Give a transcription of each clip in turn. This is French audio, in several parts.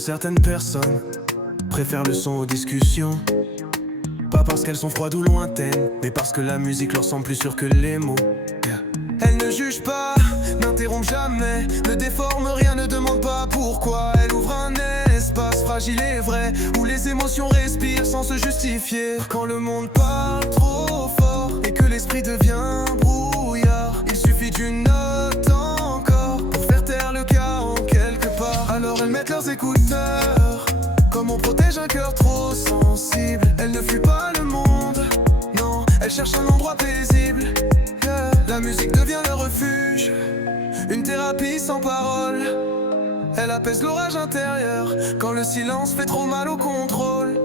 certaines personnes préfèrent le son aux discussions. Pas parce qu'elles sont froides ou lointaines, mais parce que la musique leur semble plus sûre que les mots. Elles ne jugent pas, n'interrompent jamais, ne déforment rien, ne demandent pas pourquoi. Elles ouvrent un espace fragile et vrai, où les émotions respirent sans se justifier. Quand le monde parle trop fort et que l'esprit devient brouillard, il suffit d'une note encore pour faire taire le chaos quelque part. Alors elles mettent leurs écouteurs, comme on protège un cœur trop sensible. Elles ne fuient pas le monde, non, elles cherchent un endroit paisible. La musique devient leur refuge, une thérapie sans parole. Elle apaise l'orage intérieur, quand le silence fait trop mal au contrôle.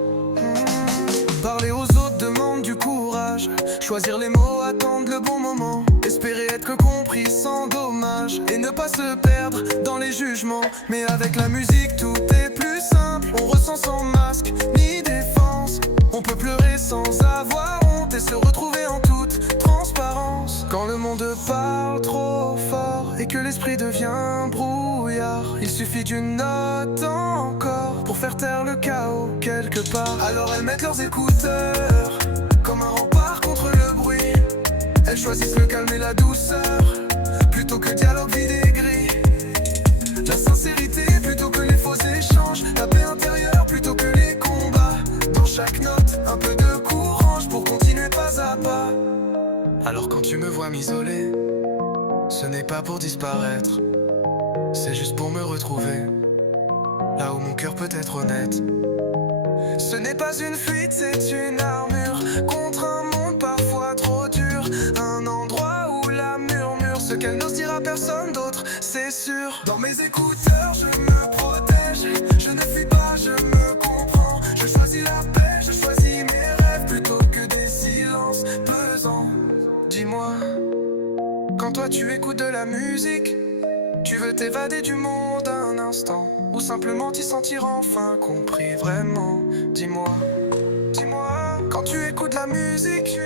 Parler aux autres demande du courage, choisir les mots, attendre le bon moment, espérer être compris sans dommage, et ne pas se perdre dans les jugements. Mais avec la musique tout est plus simple, on ressent sans masque ni défense. On peut pleurer sans avoir honte et se retrouver en toute transparence. Quand le monde parle trop fort et que l'esprit devient brouillard, il suffit d'une note encore pour faire taire le chaos quelque part. Alors elles mettent leurs écouteurs, comme un rempart contre le bruit. Elles choisissent le calme et la douceur, plutôt que le dialogue vide et gris. La sincérité plutôt que les faux échanges, la paix intérieure plutôt que les combats. Dans chaque note, un peu de courage pour continuer pas à pas. Alors quand tu me vois m'isoler, ce n'est pas pour disparaître, c'est juste pour me retrouver, là où mon cœur peut être honnête. Ce n'est pas une fuite, c'est une armure contre un monde parfois trop dur. Un endroit où la murmure ce qu'elle n'ose dire à personne d'autre, c'est sûr. Dans mes écouteurs, je me protège, je ne fuis pas, je me comprends. Je choisis la paix, je choisis mes rêves plutôt que des silences pesants. Dis-moi, quand toi tu écoutes de la musique, tu veux t'évader du monde un instant, ou simplement t'y sentir enfin compris vraiment. Dis-moi, quand tu écoutes la musique,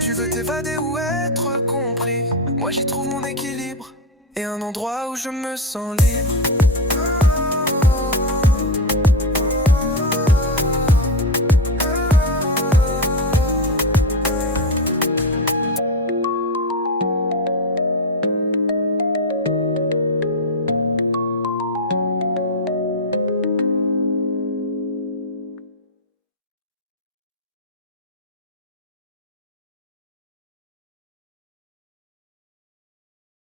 tu veux t'évader ou être compris. Moi j'y trouve mon équilibre et un endroit où je me sens libre.